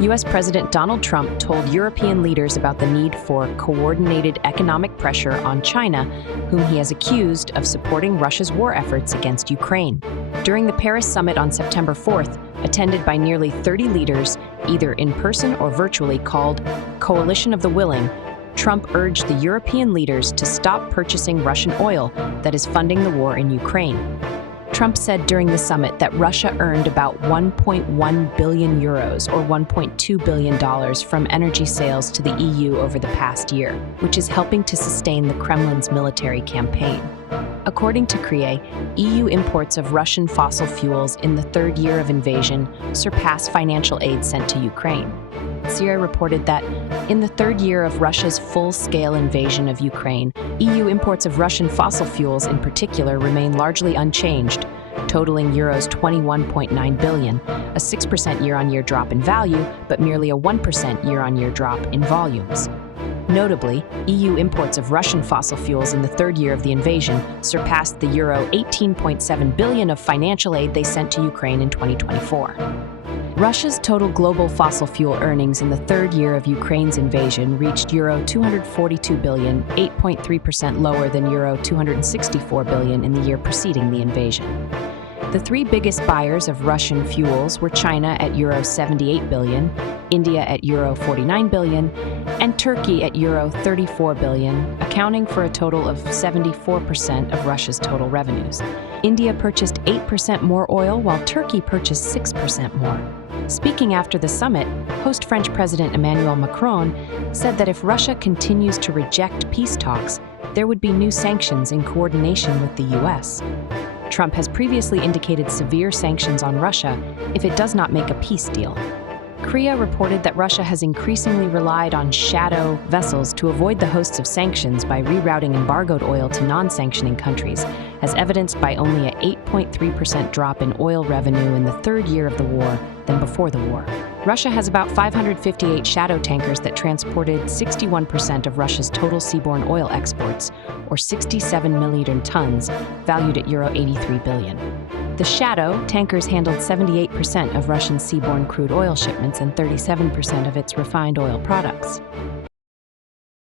U.S. President Donald Trump told European leaders about the need for coordinated economic pressure on China, whom he has accused of supporting Russia's war efforts against Ukraine. During the Paris summit on September 4th, attended by nearly 30 leaders, either in person or virtually, called Coalition of the Willing, Trump urged the European leaders to stop purchasing Russian oil that is funding the war in Ukraine. Trump said during the summit that Russia earned about 1.1 billion euros or $1.2 billion from energy sales to the EU over the past year, which is helping to sustain the Kremlin's military campaign. According to CRIE, EU imports of Russian fossil fuels in the third year of invasion surpass financial aid sent to Ukraine. CRIE reported that in the third year of Russia's full-scale invasion of Ukraine, EU imports of Russian fossil fuels in particular remain largely unchanged, totaling euros 21.9 billion, a 6% year-on-year drop in value, but merely a 1% year-on-year drop in volumes. Notably, EU imports of Russian fossil fuels in the third year of the invasion surpassed the euro 18.7 billion of financial aid they sent to Ukraine in 2024. Russia's total global fossil fuel earnings in the third year of Ukraine's invasion reached euro 242 billion, 8.3% lower than euro 264 billion in the year preceding the invasion. The three biggest buyers of Russian fuels were China at euro 78 billion, India at euro 49 billion, and Turkey at euro 34 billion, accounting for a total of 74% of Russia's total revenues. India purchased 8% more oil, while Turkey purchased 6% more. Speaking after the summit, host French President Emmanuel Macron said that if Russia continues to reject peace talks, there would be new sanctions in coordination with the U.S. Trump has previously indicated severe sanctions on Russia if it does not make a peace deal. CRIE reported that Russia has increasingly relied on shadow vessels to avoid the hosts of sanctions by rerouting embargoed oil to non-sanctioning countries, as evidenced by only an 8.3% drop in oil revenue in the third year of the war than before the war. Russia has about 558 shadow tankers that transported 61% of Russia's total seaborne oil exports, or 67 million tons, valued at euro 83 billion. The shadow tankers handled 78% of Russian seaborne crude oil shipments and 37% of its refined oil products.